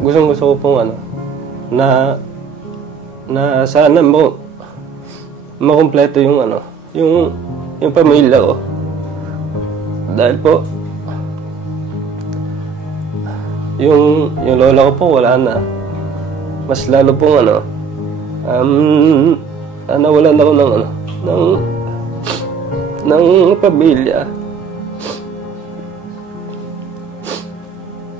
gustong-gusto ko pong na sana makumpleto yung yung pamilya ko. Dahil po yung lola ko po wala na. Mas lalo pong nawalan ako ng pamilya.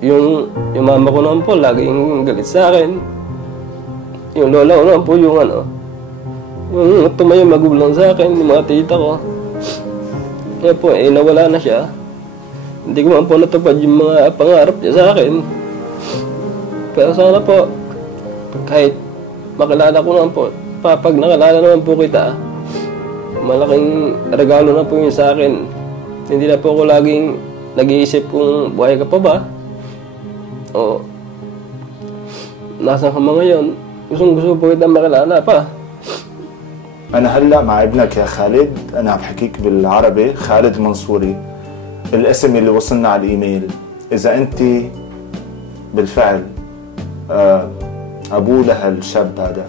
Yung mama ko naman po laging galit sa akin. Yung lola ko naman po yung tumayo magulang sa akin, yung mga tita ko. Kaya po nawala na siya. Hindi ko man po natupad yung mga pangarap niya sa akin. Pero sana po kahit makilala ko naman po, pag nakilala naman po kita, malaking regalo na po yun sa akin. Hindi na po ako laging nag-iisip kung buhay ka pa ba o nasaan ka mga ngayon. Gusto po kita makilala pa. أنا هلأ مع ابنك يا خالد. أنا عم بحكيك بالعربي. خالد المنصوري الاسم اللي وصلنا على الإيميل. إذا أنت بالفعل أبوه لهالشاب هذا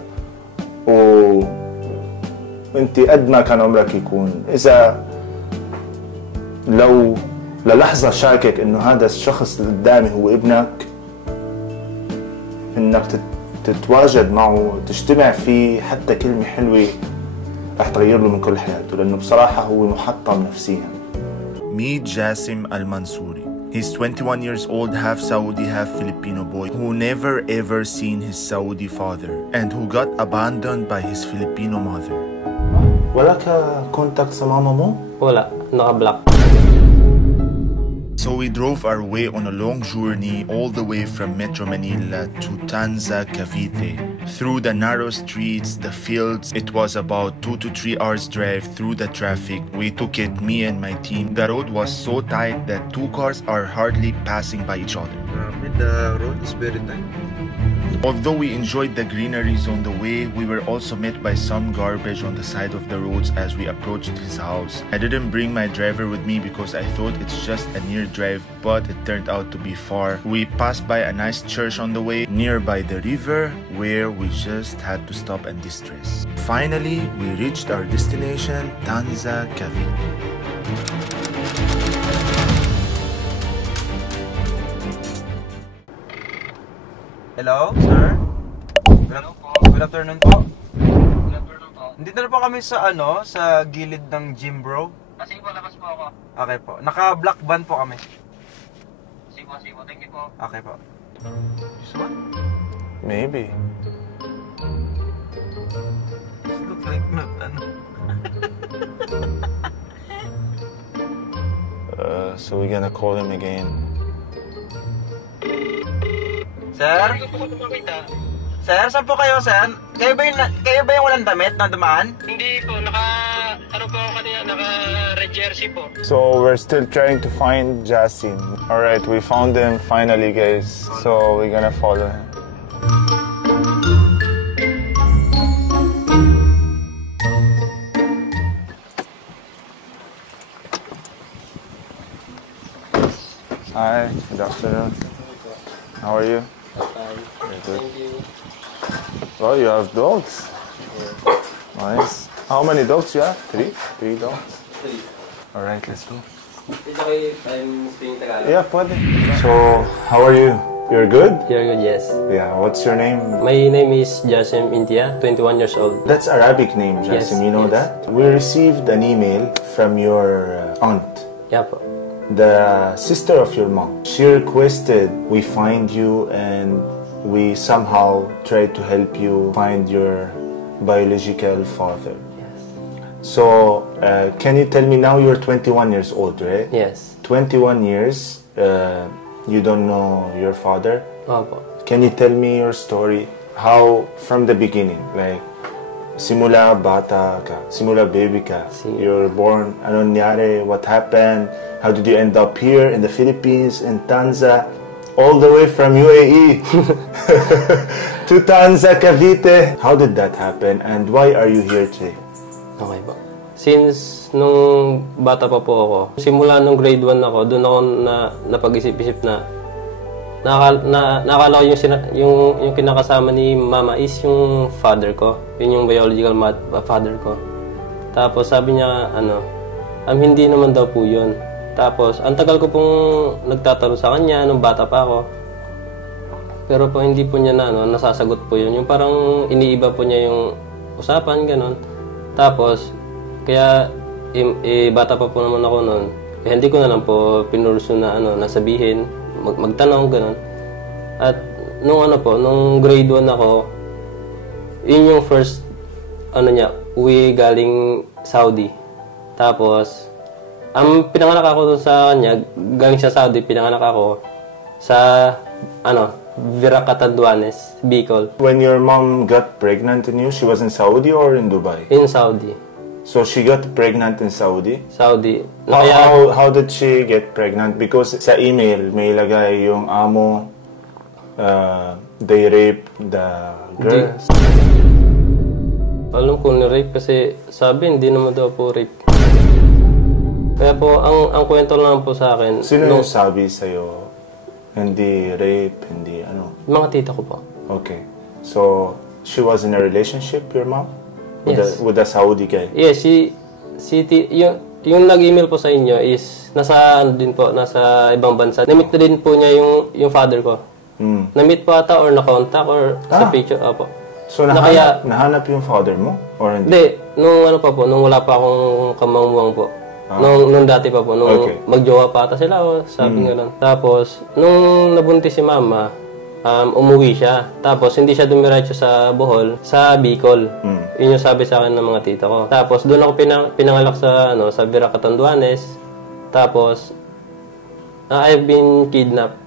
وأنت قد ما كان عمرك يكون، إذا لو للحظة شاكك إنه هذا الشخص اللي قدامي هو ابنك، إنك تتواجد معه تجتمع فيه حتى كلمة حلوة رح تغير له من كل حياته، لأنه بصراحة هو محطم نفسيا. Meet Jassim Al-Mansouri. He's 21 years old, half Saudi, half Filipino boy who never ever seen his Saudi father and who got abandoned by his Filipino mother. ولا كونتاكت sa mama mo? Wala, naka-block. So we drove our way on a long journey all the way from Metro Manila to Tanza Cavite. Through the narrow streets, the fields, it was about 2 to 3 hours drive through the traffic. We took it, me and my team. The road was so tight that 2 cars are hardly passing by each other. The road is very tight. Although we enjoyed the greeneries on the way, we were also met by some garbage on the side of the roads as we approached his house. I didn't bring my driver with me because I thought it's just a near drive, but it turned out to be far. We passed by a nice church on the way, nearby the river, where we just had to stop and distress. Finally, we reached our destination, Tanza Cavite. Hello, sir? Good afternoon po. Good afternoon po. Nandito na po kami sa sa gilid ng gym, bro. Sige po, labas po ako. Okay po. Naka-black van po kami. Sige po. Thank you po. Okay po. This one? Maybe. This looks like not So we're gonna call him again. Sir? Sir, saan po kayo, sir? Kayo ba yung walang damit na dumaan? Hindi po, ano po ako kanina, naka-red jersey po. So we're still trying to find Jassim. Alright, we found him finally, guys. So we're gonna follow him. Hi, good afternoon. How are you? Very good. Thank you. Well, you have dogs. Nice. How many dogs you have? 3? 3 dogs? 3. Alright, let's go. It's okay, I'm speaking Tagalog. Yeah, pwede. So, how are you? You're good? You're good, yes. Yeah, what's your name? My name is Jassim Intia, 21 years old. That's Arabic name, Jassim, Yes, you know yes. that? We received an email from your aunt, Yeah po. the sister of your mom. She requested we find you and we somehow try to help you find your biological father. Yes. So, can you tell me now you're 21 years old, right? Yes. 21 years, you don't know your father? Opo. Can you tell me your story? How, from the beginning, like, simula bata ka, simula baby ka, you're born, ano nangyari, what happened, how did you end up here in the Philippines, in Tanza, all the way from UAE to Tanza, Cavite. How did that happen and why are you here today? Okay po. Since nung bata pa po ako, simula nung grade 1 ako, doon ako napag-isip-isip na nakakala ko yung kinakasama ni mama is yung father ko. Yun yung biological father ko. Tapos sabi niya, hindi naman daw po yun. Tapos, ang tagal ko pong nagtatanong sa kanya nung bata pa ako. Pero po hindi po niya nasasagot po yun. Yung parang iniiba po niya yung usapan, gano'n. Tapos, kaya bata pa po naman ako noon. Kaya hindi ko na lang po pinurso na nasabihin, magtanong, gano'n. At nung grade 1 ako, yun yung first, uwi galing Saudi. Tapos, pinanganak ako sa kanya, galing sa Saudi, pinanganak ako sa, Viracata-Duanes, Bicol. When your mom got pregnant in you, she was in Saudi or in Dubai? In Saudi. So she got pregnant in Saudi? Saudi. How did she get pregnant? Because sa email, may ilagay yung amo, they rape the girls. Alam ko ni-rape kasi sabi hindi naman daw po rape. Kaya po, ang kwento lang po sa akin... Sino yung sabi sa'yo? Hindi rape, hindi Mga tita ko po. Okay. So, she was in a relationship, your mom? Yes. With the Saudi guy? Yes, yung nag-email po sa inyo is nasa ibang bansa. Na-meet na din po niya yung father ko. Na-meet po ata or na-contact or sa picture. Opo. So, nahanap yung father mo? Or hindi? Hindi. Nung wala pa akong kamangmuang po. Nung dati pa po, magjowa pa ata sila, sabi nga lang. Tapos, nung nabuntis si mama, umuwi siya. Tapos, hindi siya dumiretso sa Bohol, sa Bicol. Yun yung sabi sa akin ng mga tita ko. Tapos, doon ako pinangalak sa Viracata-Duanes. Tapos, I've been kidnapped.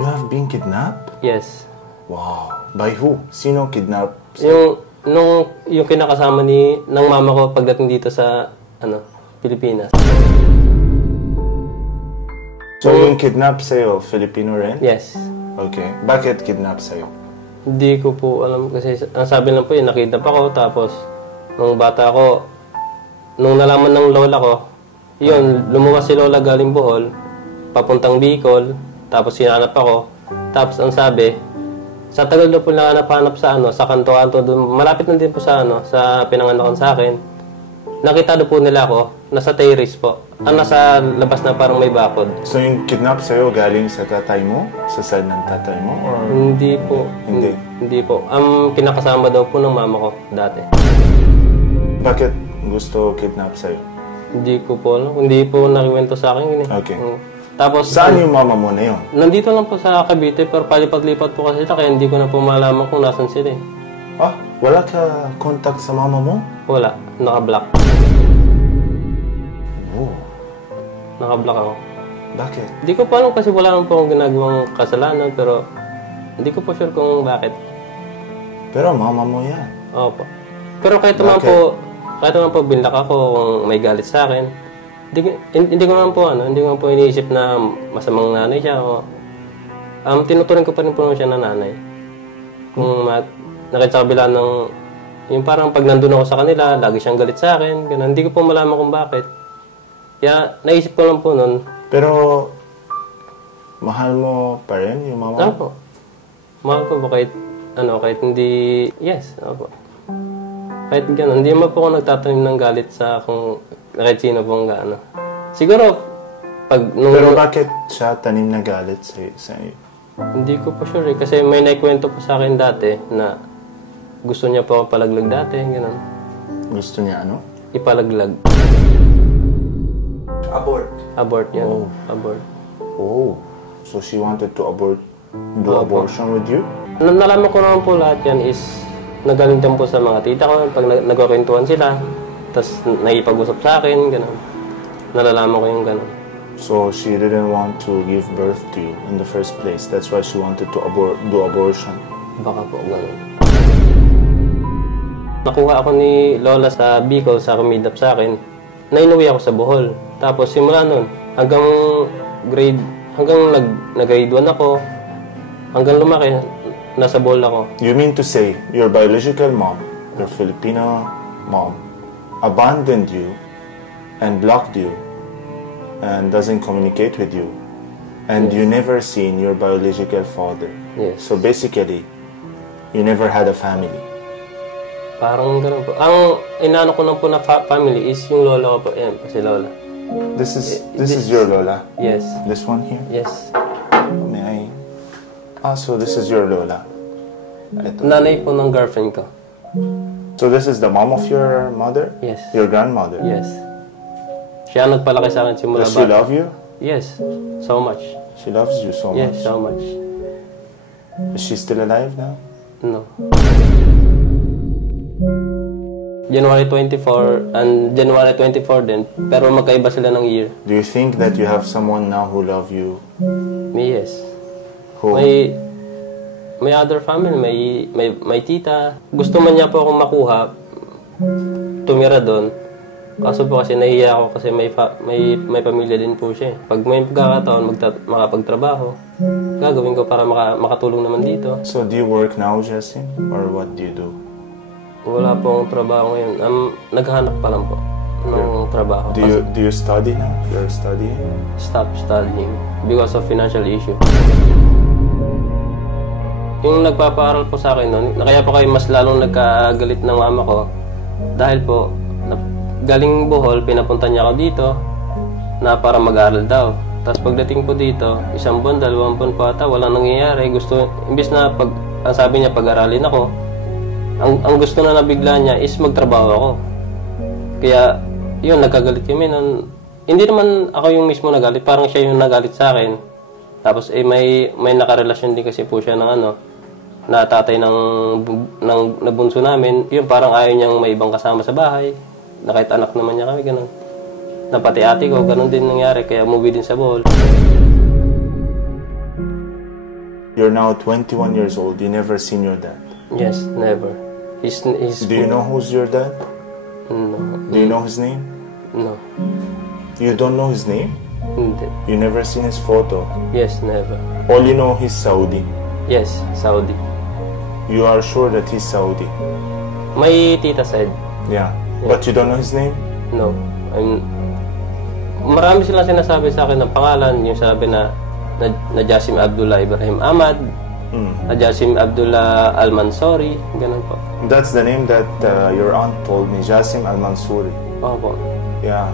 You have been kidnapped? Yes. Wow. By who? Sino kidnap? Yung kinakasama ng mama ko pagdating dito sa Pilipinas. So yung kidnap sa'yo, Filipino rin? Yes. Okay. Bakit kidnap sa'yo? Hindi ko po alam kasi ang sabi lang po nakidnap ako tapos nung bata ako, nung nalaman ng lola ko, lumuwas si lola galing Bohol, papuntang Bicol, tapos sinanap ako. Tapos ang sabi, sa tagal na po nahanap sa kanto-kanto doon, malapit na din po sa pinanganakan sa akin. Nakita doon po nila ako, nasa terrace po. Nasa labas na parang may bakod. So yung kidnap sa'yo galing sa tatay mo? Sa side ng tatay mo? Or... Hindi po. Hindi? Hindi po. Kinakasama daw po ng mama ko dati. Bakit gusto kidnap sa'yo? Hindi ko po alam. Hindi po nakiwento sa akin. Okay. Tapos, saan yung mama mo na yun? Nandito lang po sa Cavite, pero palipat-lipat po kasi sila, kaya hindi ko na po malaman kung nasan sila. Wala ka contact sa mama mo? Wala. Naka-block. Oh. Naka-block ako. Bakit? Hindi ko po alam kasi wala naman po akong ginagawang kasalanan, pero hindi ko po sure kung bakit. Pero mama mo yan. Opo. Pero kahit naman po binlock ako kung may galit sa akin, hindi ko naman po iniisip na masamang nanay siya o tinuturing ko pa rin po siya na nanay. Kung nakita sa kabila ng yung parang pag nandun ako sa kanila, lagi siyang galit sa akin, ganun. Hindi ko po malaman kung bakit. Kaya naisip ko lang po nun. Pero mahal mo pa rin yung mama mo? Opo. Mahal ko po kahit hindi, yes, opo. Kahit gano'n, hindi naman po ako nagtatanim ng galit sa kahit sino pong Siguro, Pero bakit siya tanim na galit sa iyo? Hindi ko po sure kasi may naikwento po sa akin dati na gusto niya po ako palaglag dati, gano'n. Gusto niya Ipalaglag. Abort yan. Oh. Abort. Oh. So she wanted to do abortion with you? Nalaman ko naman po lahat yan is nagaling din po sa mga tita ko pag nagkakwentuhan sila. Tapos naipag-usap sa akin, gano'n. Nalalaman ko yung gano'n. So she didn't want to give birth to you in the first place. That's why she wanted to do abortion. Baka po gano'n. Nakuha ako ni Lola sa Bicol sa kumidnap sa akin. Nainuwi ako sa Bohol. Tapos simula nun, hanggang nag-grade 1 ako, hanggang lumaki, nasa Bohol ako. You mean to say, your biological mom, your Filipino mom, abandoned you and blocked you and doesn't communicate with you And you never seen your biological father. Yes. So basically, you never had a family. Parang ganun po. Ang inaano ko lang po na family is yung lola ko po. Ayan po si lola. This is your Lola? Yes. This one here? Yes. May I? So this is your Lola. Ito. Nanay po ng girlfriend ko. So this is the mom of your mother? Yes. Your grandmother? Yes. Siya ang nagpalaki sa akin simula Does she bata. love you? Yes. So much. She loves you so Yes, much. so much. Is she still alive now? No. January 24 and January 24 din, pero magkaiba sila ng year. Do you think that you have someone now who love you? Me, yes. Who? May other family, may tita. Gusto man niya po akong makuha, tumira doon. Kaso po kasi nahiya ako kasi may pamilya din po siya. Pag may pagkakataon makapagtrabaho, gagawin ko para makatulong naman dito. So do you work now, Justin? Or what do you do? Wala po akong trabaho ngayon. Naghahanap pa lang po ng trabaho. Do you study now? You're studying? Stop studying because of financial issue. Yung nagpapaaral po sa akin noon, kaya po kayo mas lalong nagkagalit ng mama ko dahil po galing Bohol, pinapunta niya ako dito na para mag-aaral daw. Tapos pagdating po dito, 1 buwan, 2 buwan po ata, walang nangyayari. Imbis na ang sabi niya pag-aralin ako, ang gusto na nabigla niya is magtrabaho ako. Kaya yun, nagkagalit kami nun. Hindi naman ako yung mismo nagalit, parang siya yung nagalit sa akin. Tapos may nakarelasyon din kasi po siya ng na tatay ng nabunso namin. Yun, parang ayaw niyang may ibang kasama sa bahay. Na kahit anak naman niya kami, ganun. Na pati ate ko, ganun din nangyari, kaya umuwi din sa Bohol. You're now 21 years old. You never seen your dad? Yes, never. Do you know who's your dad? No. Do you know his name? No. You don't know his name? Hindi. You never seen his photo? Yes, never. All you know, he's Saudi. Yes, Saudi. You are sure that he's Saudi? May tita said. Yeah. But you don't know his name? No. Marami silang sinasabi sa akin ng pangalan. Yung sabi na Jassim Abdullah Ibrahim Ahmad, na Jassim Abdullah Al-Mansuri, ganun po. That's the name that your aunt told me, Jassim Al-Mansuri. Opo. Yeah.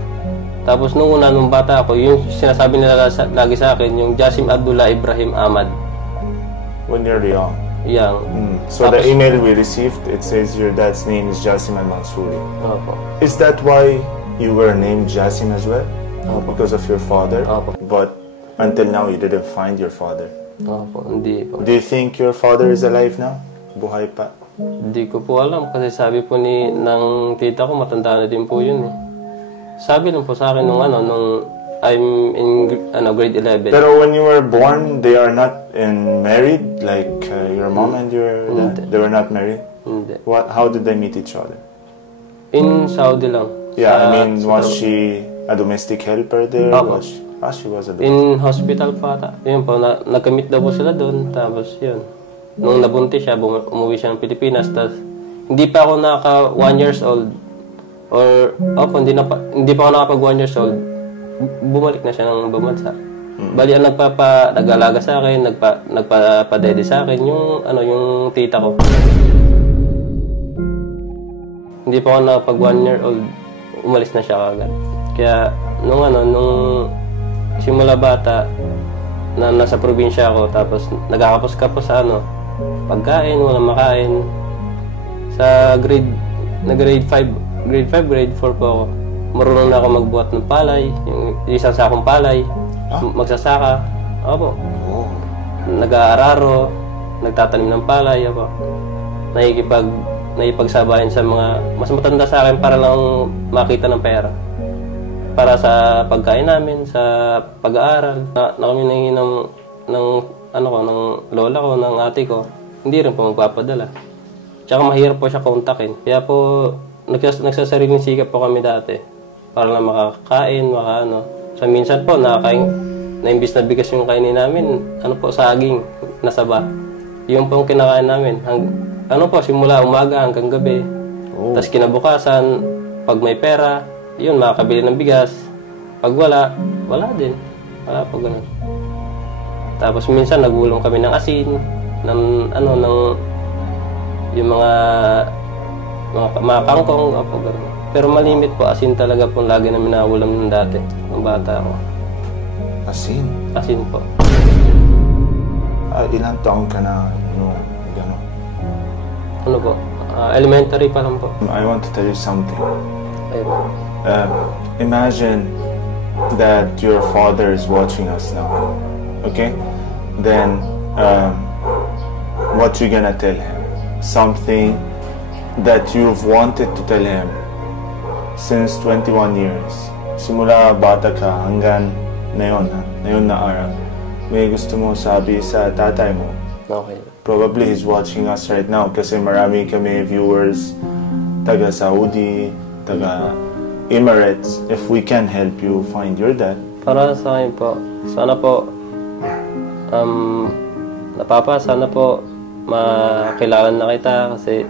Tapos nung bata ako, yung sinasabi nila lagi sa akin, yung Jassim Abdullah Ibrahim Ahmad. When you're young? Young. So tapos, the email we received, it says your dad's name is Jassim Al-Mansuri. Opo. Is that why you were named Jassim as well? Opo. Because of your father? Opo. But until now, you didn't find your father? Opo, hindi po. Do you think your father is alive now? Buhay pa? Hindi ko po alam kasi sabi po ng tita ko, matanda na din po yun eh. Sabi lang po sa akin nung I'm in grade 11. Pero when you were born, they are not married? Like your mom and your dad? They were not married? Hindi. How did they meet each other? In Saudi lang. Yeah, was she a domestic helper there? Opo. She was a domestic. In hospital pa ata. Yun po, nagkamit daw po sila doon. Tapos yun. Nung nabuntis siya, umuwi siya ng Pilipinas. Tapos hindi pa ako naka 1 years old. Hindi pa ako nakapag 1 years old. Bumalik na siya ng bumansa. Bali, ang nag-alaga sa akin, nagpapadede sa akin, yung tita ko. Hindi pa ako nakapag 1 year old, umalis na siya kagad. Kaya, nung simula bata, na nasa probinsya ako, tapos nagkakapos-kapos sa pagkain, walang makain. Sa grade 5, grade 4 po ako. Marunong na ako magbuhat ng palay, yung isang sakong palay, magsasaka. Opo. Nag-aararo, nagtatanim ng palay, opo. Nakikipagsabayan sa mga mas matanda sa akin para lang makita ng pera. Para sa pagkain namin, sa pag-aaral. Na kami nangingi ng lola ko, ng ate ko, hindi rin po magpapadala. Tsaka mahirap po siya kontakin. Kaya po, nagsasariling sikap po kami dati. Para lang makakain, So minsan po, na imbis na bigas yung kainin namin, saging, nasaba. Yung pong kinakain namin. Simula umaga hanggang gabi. Tapos kinabukasan, pag may pera, yun, makakabili ng bigas. Pag wala din. Wala po ganun. Tapos minsan nagulong kami ng asin, ng yung mga kangkong, gano'n. Pero malimit po, asin talaga po lagi namin naulam ng dati, ng bata ako. Asin? Asin po. Ilang taong ka na, gano'n? Ano po? Elementary pa lang po. I want to tell you something. Ayun. Imagine that your father is watching us now, okay? Then, what you gonna tell him? Something that you've wanted to tell him since 21 years. Simula bata ka hanggang ngayon na araw. May gusto mo sabi sa tatay mo? Okay. Probably he's watching us right now kasi marami kami viewers taga Saudi, taga Emirates. If we can help you find your dad. Para sa akin po, sana po, sana po makilala na kita kasi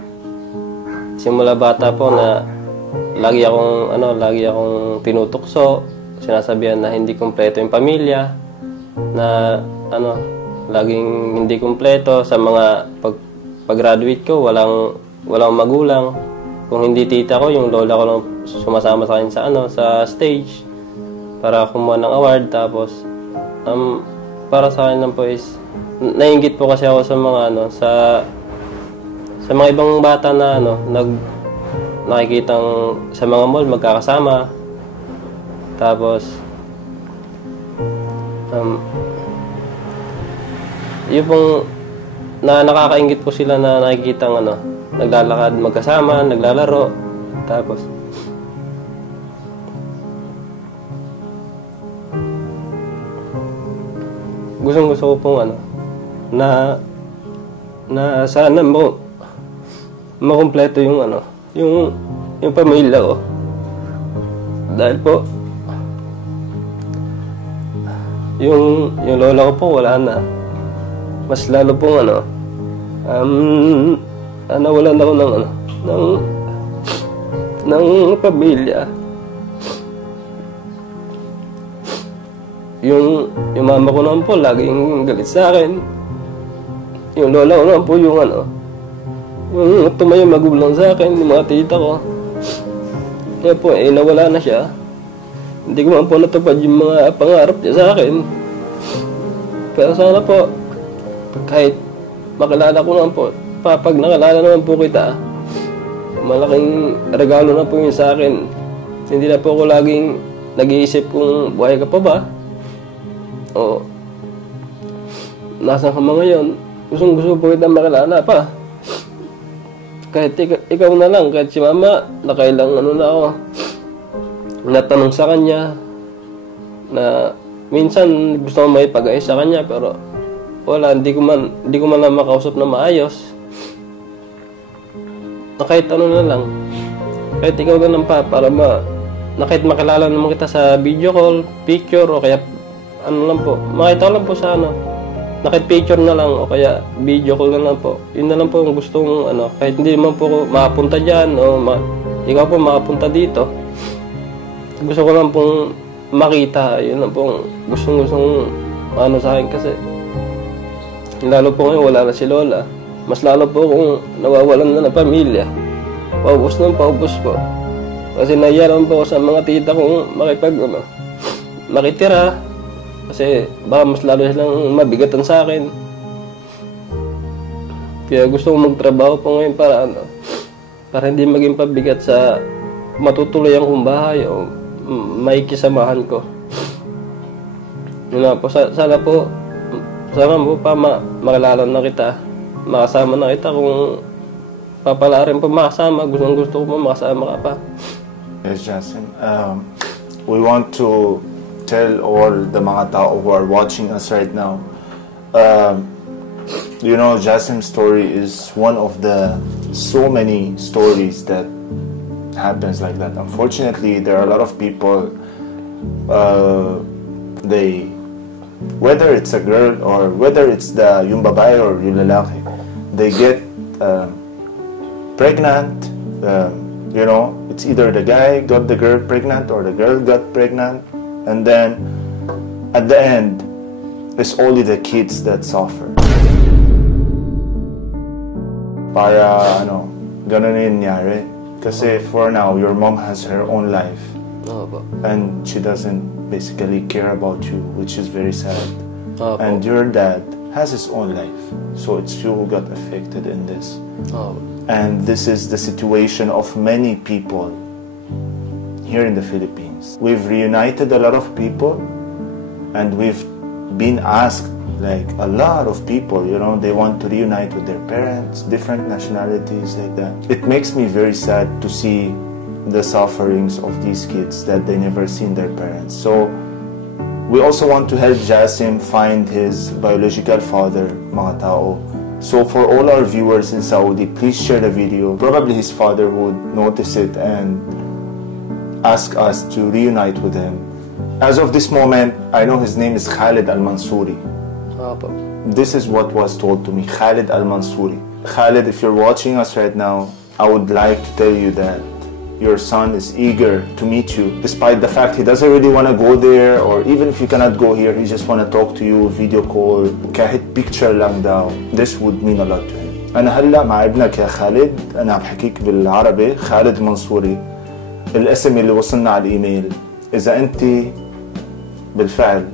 simula bata po na lagi akong tinutokso, sinasabihan na hindi kumpleto yung pamilya, na laging hindi kumpleto sa mga pag-graduate ko, walang magulang. Kung hindi tita ko, yung lola ko lang sumasama sa akin sa stage para kumuha ng award. Tapos para sa akin lang po is naiinggit po kasi ako sa mga sa mga ibang bata na nakikitang sa mga mall magkakasama. Tapos yun pong nakakainggit po sila na nakikitang naglalakad magkasama, naglalaro. Tapos gusto ko pong na sana makumpleto yung yung pamilya ko. Dahil po yung lola ko po wala na. Mas lalo pong nawalan ako ng pamilya. Yung mama ko naman po laging galit sa akin. Yung lola ko naman po yung tumayo magulang sa akin, yung mga tita ko. Kaya po nawala na siya. Hindi ko man po natupad yung mga pangarap niya sa akin. Pero sana po kahit makilala ko naman po, pag nakilala naman po kita, malaking regalo na po yun sa akin. Hindi na po ako laging nag-iisip kung buhay ka pa ba o nasan ka mga ngayon. Gusto po kita makilala pa. Kahit ikaw na lang, kahit si mama, nakailang na ako. Natanong sa kanya na minsan gusto ko may pag-ayos sa kanya pero wala, hindi ko man lang makausap na maayos. Na kahit na lang, kahit ikaw na lang pa para na kahit makilala naman kita sa video call, picture o kaya lang po, makita ko lang po sa na kahit picture na lang o kaya video call na lang po. Yun na lang po ang gustong kahit hindi naman po ako makapunta dyan o ikaw po makapunta dito. Gusto ko lang pong makita, yun lang pong gustong sa akin kasi lalo po ngayon wala na si lola. Mas lalo po kung nawawalan na ng pamilya. Paubos po. Kasi nahiya naman po ako sa mga tita kong makitira. Kasi baka mas lalo silang mabigatan sa akin. Kaya gusto kong magtrabaho po ngayon para hindi maging pabigat sa matutuloy kong bahay o maikisamahan ko. Yun na po, sana po pa makilala na kita, makasama na kita kung papala rin po makasama. Gusto ko po makasama ka pa. Yes, Jasim. We want to tell all the mga tao who are watching us right now, Jasim's story is one of the so many stories that happens like that. Unfortunately, there are a lot of people, whether it's a girl or whether it's yung babae or yung lalaki, they get pregnant. It's either the guy got the girl pregnant or the girl got pregnant, and then at the end, it's only the kids that suffer. Para ganun yung nangyari. Kasi for now, your mom has her own life. And she doesn't basically care about you, which is very sad. And your dad has his own life. So it's you who got affected in this. And this is the situation of many people here in the Philippines. We've reunited a lot of people, and we've been asked, like a lot of people, they want to reunite with their parents, different nationalities like that. It makes me very sad to see the sufferings of these kids that they never seen their parents. So we also want to help Jassim find his biological father, mga tao. So for all our viewers in Saudi, please share the video. Probably his father would notice it and ask us to reunite with him. As of this moment, I know his name is Khalid Al-Mansouri. This is what was told to me, Khalid Al-Mansouri. Khalid, if you're watching us right now, I would like to tell you that your son is eager to meet you, despite the fact he doesn't really want to go there, or even if you cannot go here, he just want to talk to you, video call, kahit picture lang daw. This would mean a lot to him. أنا هلا مع ابنك يا خالد، أنا عم بحكيك بالعربي، خالد المنصوري. الاسم اللي وصلنا على الإيميل، إذا أنت بالفعل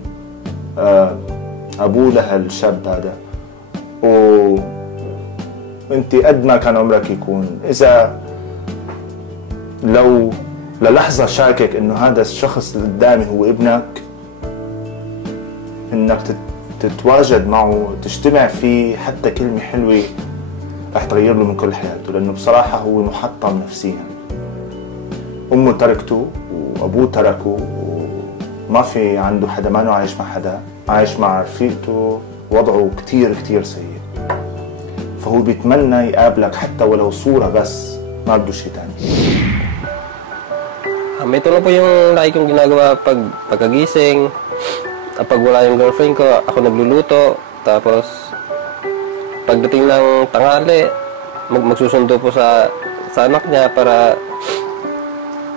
أبوه لهالشاب هذا وأنت قد ما كان عمرك يكون، إذا لو للحظة شاكك إنه هذا الشخص اللي قدامي هو ابنك، إنك تتواجد معه تجتمع فيه، حتى كلمة حلوة رح تغير له من كل حياته، لأنه بصراحة هو محطم نفسيا. أمه تركته وأبوه تركه وما في عنده حدا، ما عايش مع حدا، عايش مع رفيقته، وضعه كتير كتير سيء. فهو بيتمنى يقابلك حتى ولو صورة بس، ما بده شيء تاني. Ito na po yung lagi kong ginagawa pagkagising. Pag wala yung girlfriend ko, ako nagluluto. Tapos pagdating ng tanghali, magsusundo po sa anak niya para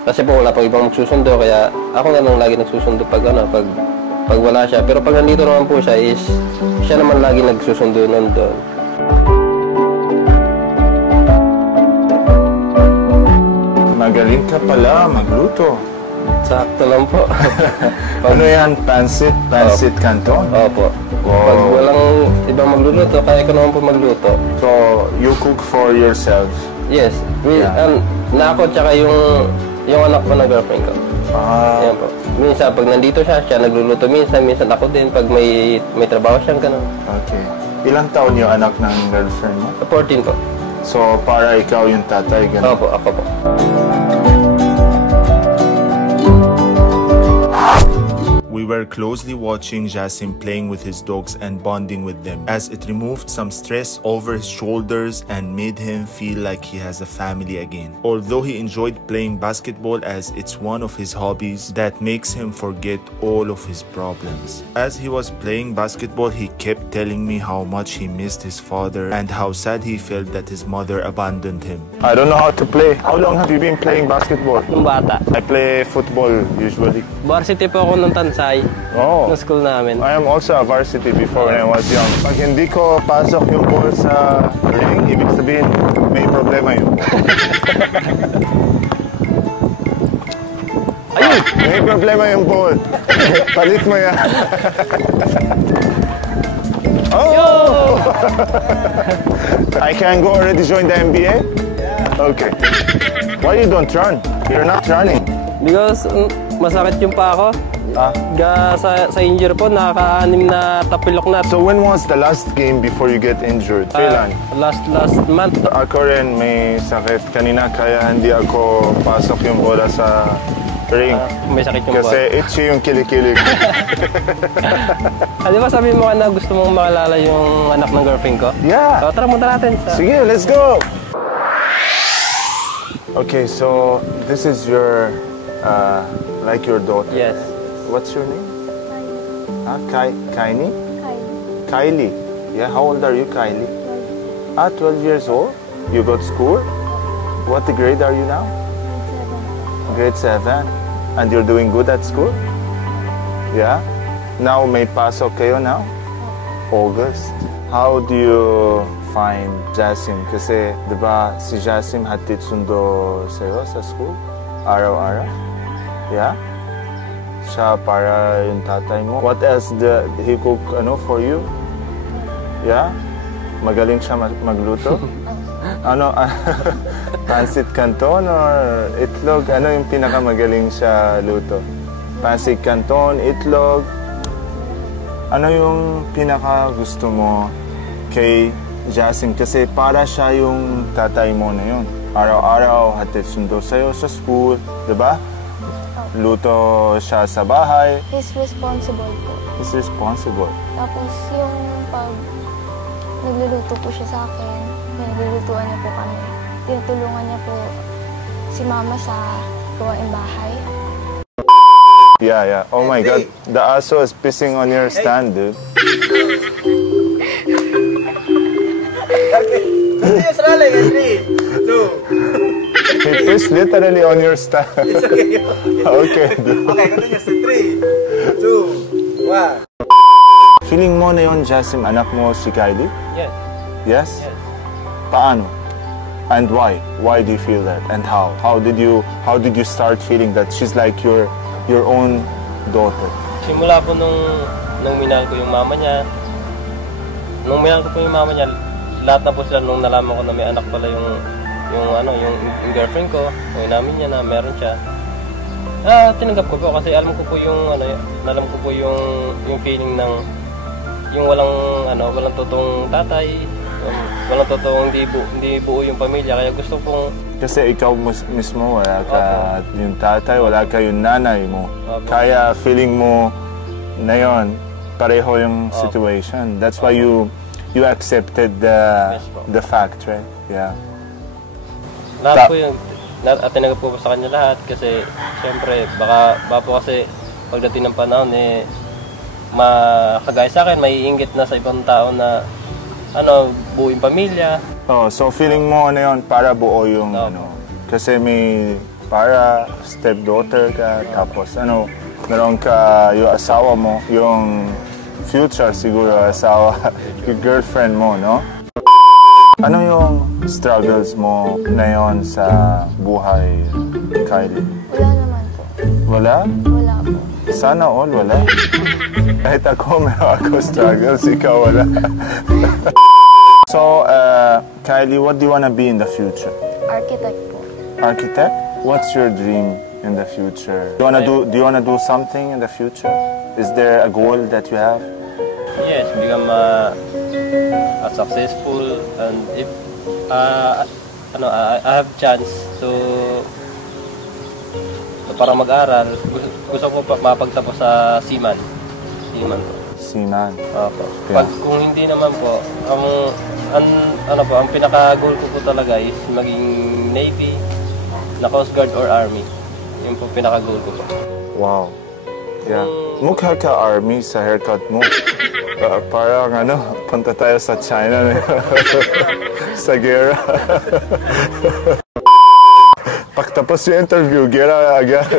kasi po wala pang ibang magsusundo, kaya ako na lang lagi nagsusundo pag wala siya. Pero pag nandito naman po siya, is siya naman lagi nagsusundo nandun. Magaling ka pala magluto. Sakto lang po. Ano yan? Pansit Canton? Opo. Wow. Pag walang ibang magluluto, kaya ko naman po magluto. So, you cook for yourself? Yes. Na ako tsaka yung anak ko na girlfriend ko. Yan po. Minsan, pag nandito siya nagluluto. Minsan ako din pag may trabaho siyang ganun. Okay. Ilang taon yung anak ng girlfriend mo? 14 po. So, para ikaw yung tatay, ganun? Opo, ako po. We were closely watching Jassim playing with his dogs and bonding with them, as it removed some stress over his shoulders and made him feel like he has a family again. Although he enjoyed playing basketball as it's one of his hobbies, that makes him forget all of his problems. As he was playing basketball, he kept telling me how much he missed his father and how sad he felt that his mother abandoned him. I don't know how to play. How long have you been playing basketball? Nung bata. I play football usually. Varsity po ako ng Tansay. Oh. Na school namin. I am also a varsity before when I was young. Pag hindi ko pasok yung ball sa ring, ibig sabihin may problema yun. Ayun! May problema yung ball. Palit mo yan. Oh! I can go already join the NBA? Yeah. Okay. Why you don't run? You're not running. Because masakit yung pa ako. Sa injury po, nakaka-6 na tapilok na. So when was the last game before you get injured? Kailan? Last month. Ako rin may sakit kanina, kaya hindi ako pasok yung bola sa ring. May sakit yung kasi bola. itchy yung kilikili. Di ba sabi mo na gusto mong makalala yung anak ng girlfriend ko? Yeah! So, tara muna natin. Sige, let's go! Okay, so this is your, like your daughter. Yes. What's your name? Kylie? Kylie. Yeah, how old are you, Kylie? 12 years old? You got school? What grade are you now? Grade 7. And you're doing good at school? Yeah? Now may pasok kayo now? August. How do you find Jasim? Kasi, di ba, si Jasim hatid sundo sa'yo sa school? Araw-araw? Yeah? Siya para yung tatay mo. What else he cook for you? Yeah? Magaling siya magluto? Ano? Pansit canton or itlog? Ano yung pinakamagaling siya luto? Pansit canton, itlog? Ano yung pinaka gusto mo kay Jasim? Kasi para siya yung tatay mo na yun. Araw-araw, hatid sundo sa'yo sa school, di ba? Luto siya sa bahay. He's responsible po. He's responsible. Tapos yung pag nagluluto po siya sa akin, naglulutuan niya po kami. Tinutulungan niya po si mama sa gawaing bahay. Yeah. Oh my God. The aso is pissing on your stand, dude. He pissed literally on your stand. It's okay. Okay, dude. Okay, continue. 3, 2, 1. Feeling mo na yun, Jasim, anak mo si Kylie? Yes. Yes? Yes. Paano? And why? Why do you feel that? And how? How did you start feeling that she's like your own daughter? Simula po nung minahal ko yung mama niya. Nung minahal ko po yung mama niya, lahat na po sila nung nalaman ko na may anak pala yung girlfriend ko, yung namin niya na meron siya. Tinanggap ko po kasi alam ko po yung feeling ng yung walang totoong tatay, walang totoong hindi buo yung pamilya, kaya gusto kong... Kasi ikaw mismo, wala ka yung tatay, wala ka yung nanay mo. Opo. Kaya feeling mo na yun, pareho yung situation. That's why you accepted the fact, right? Yeah. Lahat po yung... Tinanggap ko sa kanya lahat kasi siyempre baka po kasi pagdating ng panahon makagaya sa akin, may inggit na sa ibang tao na buo yung pamilya. So feeling mo na yun para buo yung kasi may para stepdaughter ka, tapos meron ka yung asawa mo, yung future siguro asawa, yung girlfriend mo, no? Ano yung struggles mo na yun sa buhay, Kylie? Wala naman po. Wala? Wala po. Sana all wala. Kahit ako, meron ako struggles, ikaw wala. So, Kylie, what do you wanna be in the future? Architect po. Architect? What's your dream in the future? Do you wanna do something in the future? Is there a goal that you have? Yes, become a successful, and if I have chance to para mag-aral, gusto ko mapagtapos sa Seaman. Seaman. Opo. Pag kung hindi naman po, ang pinaka-goal ko po talaga is maging Navy, na Coast Guard or Army. Yun po pinaka-goal ko po. Wow. Yeah. Mukha ka Army sa haircut mo. Parang punta tayo sa China sa gera. Pagtapos yung interview, gera agad.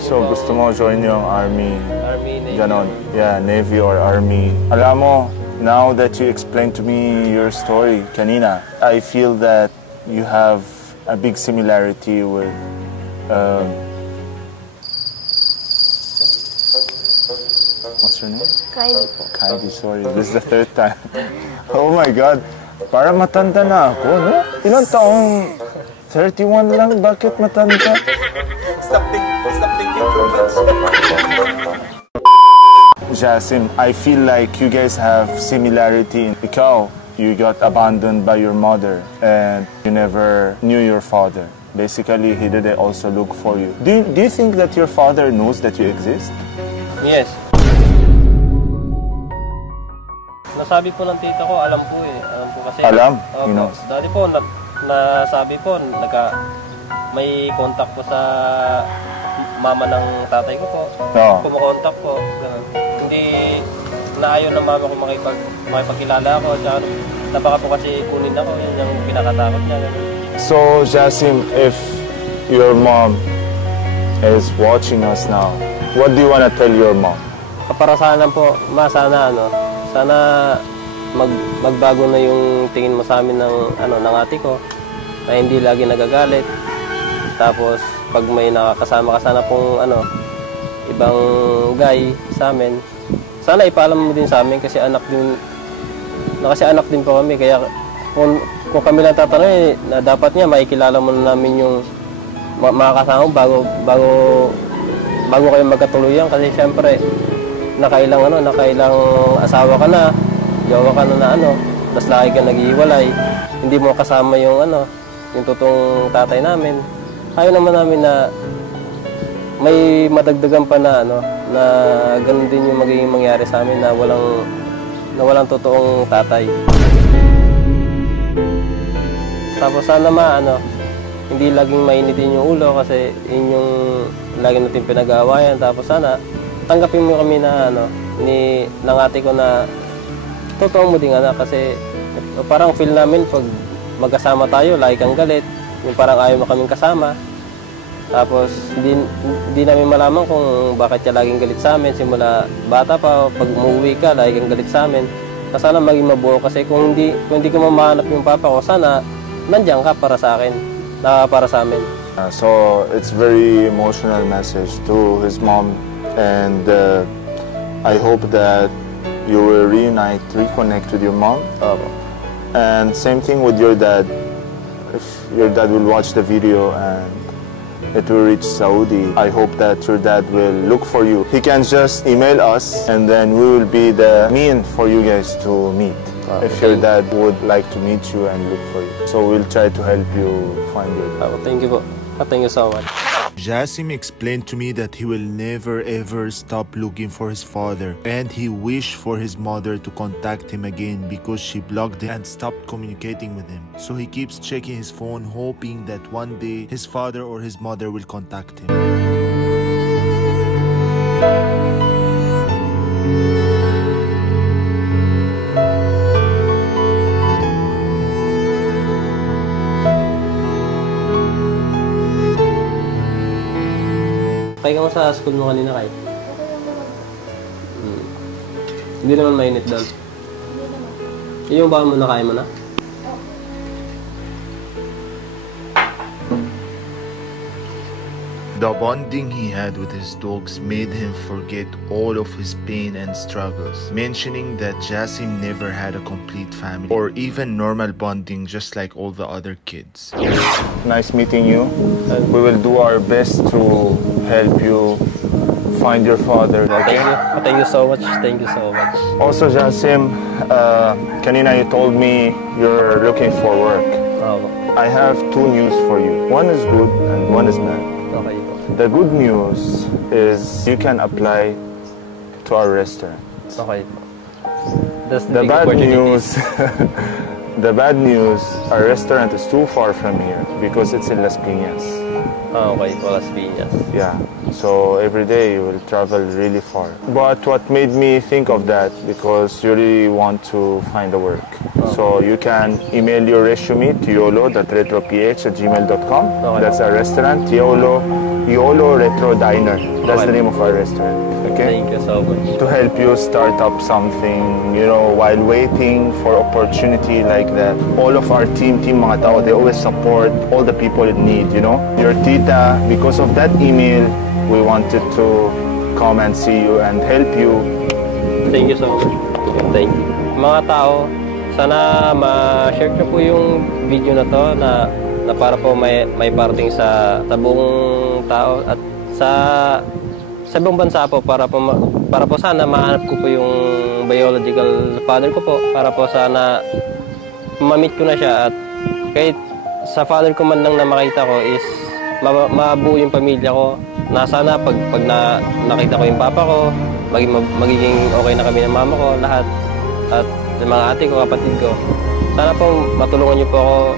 So, gusto mo join yung Army? Army, Navy. Ganon. Yeah, Navy or Army. Alam mo, now that you explained to me your story kanina, I feel that you have a big similarity with what's your name? Kylie po. Kylie, sorry. This is the third time. Oh my God. Para matanda na ako, no? Ilang taong? 31 lang? Bakit matanda? Stop thinking too much. Jasim, I feel like you guys have similarity. Ikaw, you got abandoned by your mother and you never knew your father. Basically, he didn't also look for you. Do you think that your father knows that you exist? Yes. Nasabi po ng tita ko, alam po kasi... Alam? You know? Dati po, nasabi po, may contact po sa mama ng tatay ko po. Oo. Kumukontak po. Hindi naayon ng mama ko makipagkilala ako. Tsaka napaka po kasi kunin ako. Yun yung pinakatakot niya. So, Jasim, if your mom is watching us now, what do you want to tell your mom? kaparasanan po, sana sana magbago na yung tingin mo sa amin ng ate ko, na hindi lagi nagagalit. Tapos pag may nakakasama ka sana pong ibang guy sa amin, sana ipaalam mo din sa amin kasi anak din po kami. Kaya kung kami lang tatanungin, na dapat nga makikilala mo na namin yung mga kasama bago kayo magkatuluyan. Kasi syempre nakailang asawa ka na, jowa ka na tapos lagi ka nag-iwalay, hindi mo kasama yung totoong tatay namin. Ayaw naman namin na may madagdagan pa na na ganun din yung magiging mangyari sa amin, na walang totoong tatay. Tapos sana hindi laging mainitin yung ulo kasi yun yung lagi natin pinag-aawayan. Tapos sana tanggapin mo kami na ng ate ko na totoo mo din kasi parang feel namin pag magkasama tayo, lagi kang galit, yung parang ayaw mo kaming kasama. Tapos hindi namin malaman kung bakit siya laging galit sa amin simula bata pa. Pag umuwi ka, lagi kang galit sa amin. Sana maging mabuo kasi kung hindi ko mamahanap yung papa ko, sana nandiyan ka para sa akin, para sa amin. So it's very emotional message to his mom, and I hope that you will reconnect with your mom. And same thing with your dad. If your dad will watch the video and it will reach Saudi, I hope that your dad will look for you. He can just email us and then we will be the mean for you guys to meet. If your dad would like to meet you and look for you. So we'll try to help you find your dad. Thank you po. Thank you so much. Jassim explained to me that he will never ever stop looking for his father, and he wished for his mother to contact him again because she blocked him and stopped communicating with him. So he keeps checking his phone, hoping that one day his father or his mother will contact him. Kaya ka mo sa school mo kanina, Kai? Hindi naman mainit doon? Hindi naman. Yung ba mo na kaya mo na? The bonding he had with his dogs made him forget all of his pain and struggles, mentioning that Jassim never had a complete family or even normal bonding just like all the other kids. Nice meeting you. We will do our best to help you find your father. Okay? Thank you so much. Thank you so much. Also, Jassim, kanina you told me you're looking for work. I have two news for you. One is good and one is bad. Okay. The good news is you can apply to our restaurant. Okay. That's The big bad opportunity. news, the bad news, our restaurant is too far from here because it's in Las Piñas. Okay, Las Piñas. Yeah, so every day you will travel really far. But what made me think of that, because you really want to find a work. So you can email your resume to yolo.retroph@gmail.com. That's our restaurant, Yolo Retro Diner. That's the name of our restaurant. Okay? Thank you so much. To help you start up something, while waiting for opportunity like that. All of our team mga tao, they always support all the people in need, Your tita, because of that email, we wanted to come and see you and help you. Thank you so much. Thank you. Mga tao, sana ma-share nyo po yung video na to na para po may parating sa buong tao at sa buong bansa po para po sana mahanap ko po yung biological father ko po, para po sana ma-meet ko na siya, at kahit sa father ko man lang na makita ko is mabuo yung pamilya ko, na sana pag nakita ko yung papa ko, magiging okay na kami ng mama ko, lahat, at mga ate ko, kapatid ko. Sana po matulungan niyo po ako